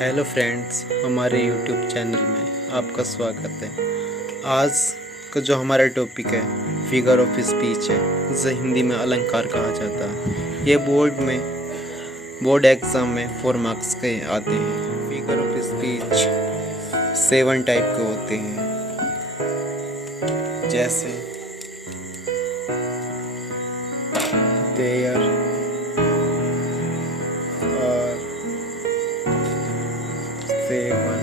Hello friends, हमारे YouTube channel में आपका स्वागत है। आज का जो हमारा टॉपिक है फिगर ऑफ स्पीच है, जिसे हिंदी में अलंकार कहा जाता है। ये बोर्ड एग्ज़ाम में 4 मार्क्स के आते हैं। फिगर ऑफ स्पीच 7 टाइप के होते हैं, जैसे देयर और 7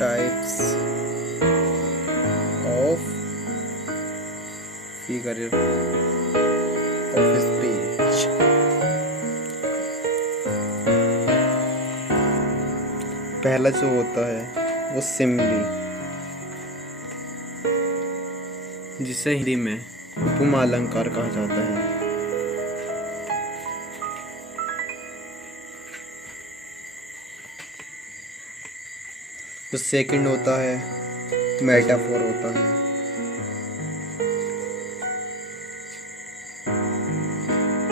types of figure of speech. पहला जो होता है वो सिमली, जिसे हिंदी में उपमा अलंकार कहा जाता है। जो सेकंड होता है मेटाफोर होता है,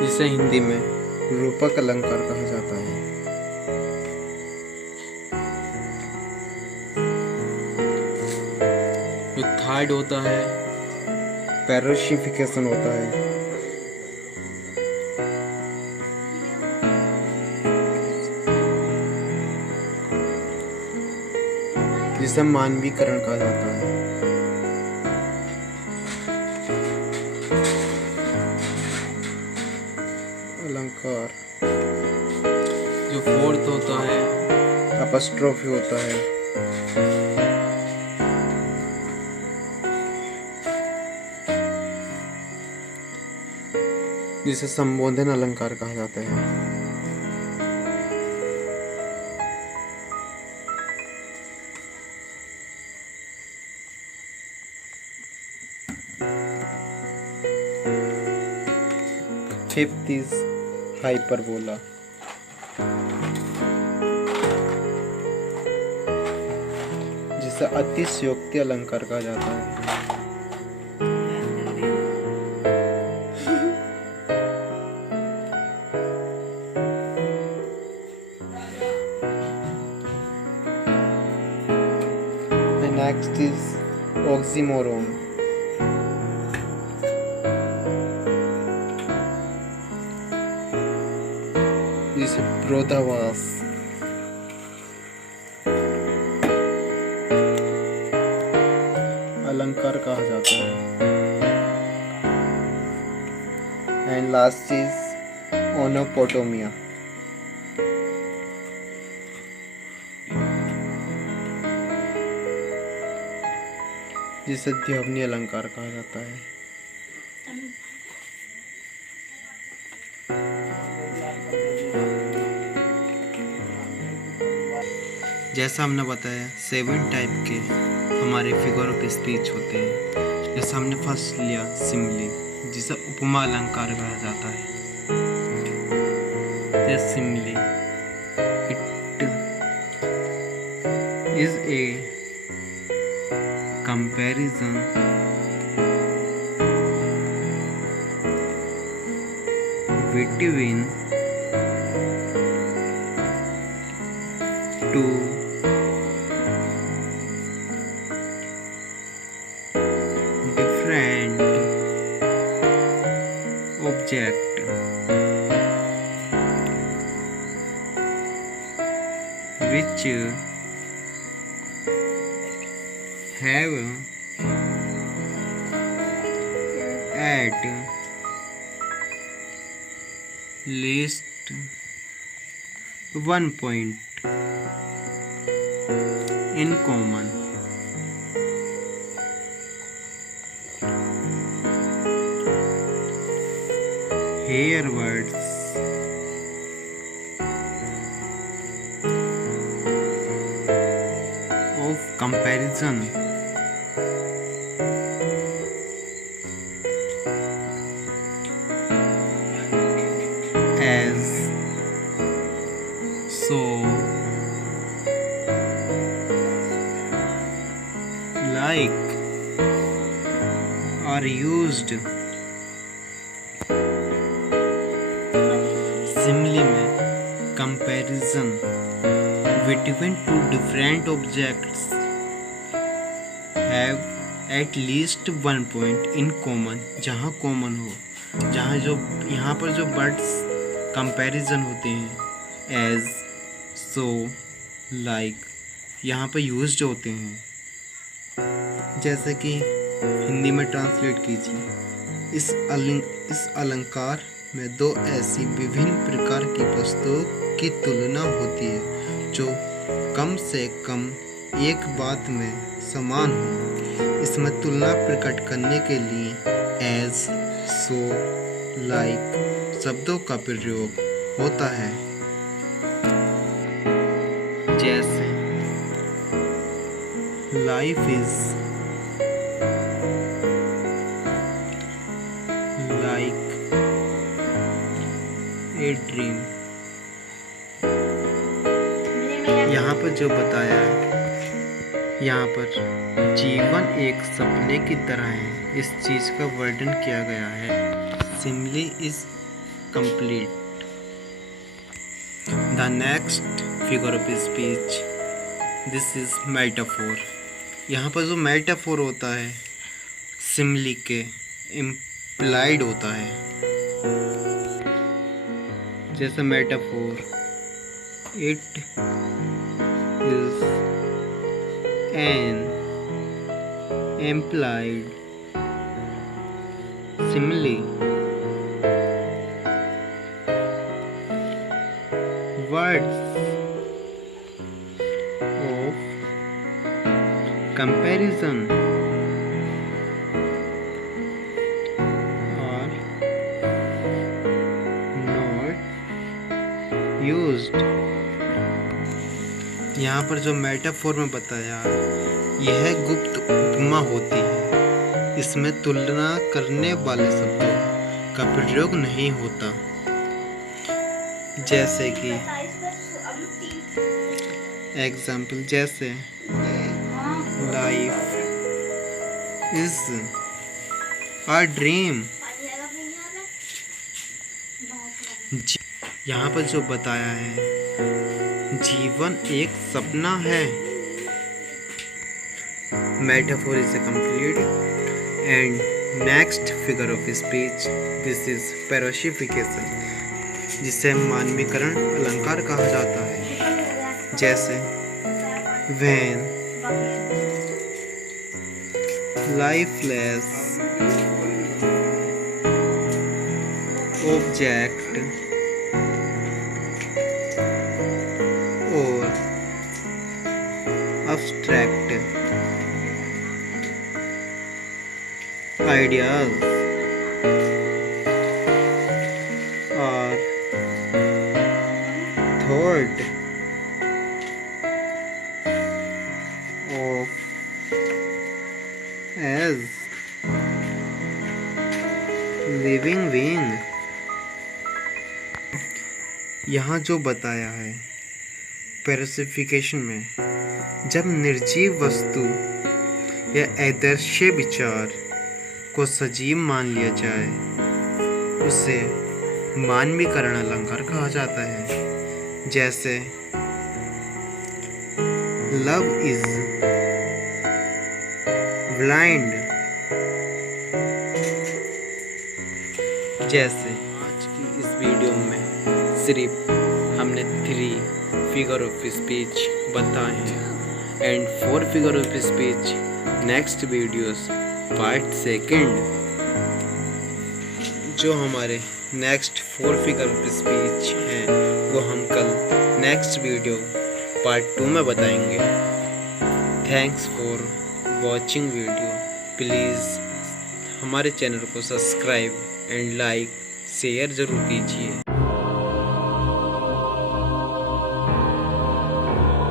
जिसे हिंदी में रूपक अलंकार कहा जाता है। जो थर्ड होता है पैरोशिफिकेशन होता है, जिसे मानवीकरण कहा जाता है। अलंकार जो फोर्थ होता है अपस्ट्रोफी होता है, जिसे संबोधन अलंकार कहा जाता है। फिफ्थ इज हाइपरबोला, जिसे अतिशयोक्ति अलंकार कहा जाता है। नेक्स्ट इज ऑक्सीमोरोन, जिसे विरोधाभास अलंकार कहा जाता है। एंड लास्ट इज ओनोपोटोमिया, जिसे ध्वनि अलंकार कहा जाता है। जैसा हमने बताया 7 टाइप के हमारे फिगर ऑफ स्पीच होते हैं। जैसे हमने फर्स्ट लिया सिमली, जिसे उपमा अलंकार कहा जाता है। Simile it is a comparison between two different objects which have at least one point in common. Here words of comparison as so, like, are used Simli में comparison between two different objects have at least one point in common, जहाँ common हो, जहाँ जो यहाँ पर जो words comparison होते हैं एज, सो, लाइक यहाँ पर यूज्ड होते हैं। जैसे कि हिंदी में ट्रांसलेट कीजिए, इस अलंकार में दो ऐसी विभिन्न प्रकार की वस्तुओं की तुलना होती है जो कम से कम एक बात में समान हो। इसमें तुलना प्रकट करने के लिए एज, सो, लाइक शब्दों का प्रयोग होता है। जैसे life is like a dream. यहाँ पर जो बताया है, यहाँ पर जीवन एक सपने की तरह है, इस चीज का वर्णन किया गया है। Simile is complete. The next figure of speech, this is metaphor. यहाँ पर जो मेटाफोर होता है सिमली के इम्प्लाइड होता है। जैसे metaphor, it is an implied simile. Words of comparison are not used. यहाँ पर जो मेटाफोर में बताया, यह गुप्त उपमा होती है, इसमें तुलना करने वाले शब्दों का प्रयोग नहीं होता। जैसे कि एग्जाम्पल, जैसे लाइफ इज अ ड्रीम। यहाँ पर जो बताया है, जीवन एक सपना है। Metaphor is a complete. And next figure of speech, this is personification, जिसे मानवीकरण अलंकार कहा जाता है। जैसे when lifeless object or abstract ideas are thought of as living being। यहाँ जो बताया है पैसिफिकेशन में, जब निर्जीव वस्तु या अदृश्य विचार को सजीव मान लिया जाए, उसे मानवीकरण अलंकार कहा जाता है। जैसे लव इज ब्लाइंड। जैसे आज की इस वीडियो में सिर्फ हमने 3 फिगर ऑफ स्पीच बताए हैं and 4 figure of speech next videos part 2। जो हमारे नेक्स्ट 4 फिगर ऑफ स्पीच हैं वो हम कल नेक्स्ट वीडियो पार्ट 2 में बताएंगे। Thanks for watching video. Please हमारे चैनल को सब्सक्राइब एंड लाइक शेयर ज़रूर कीजिए।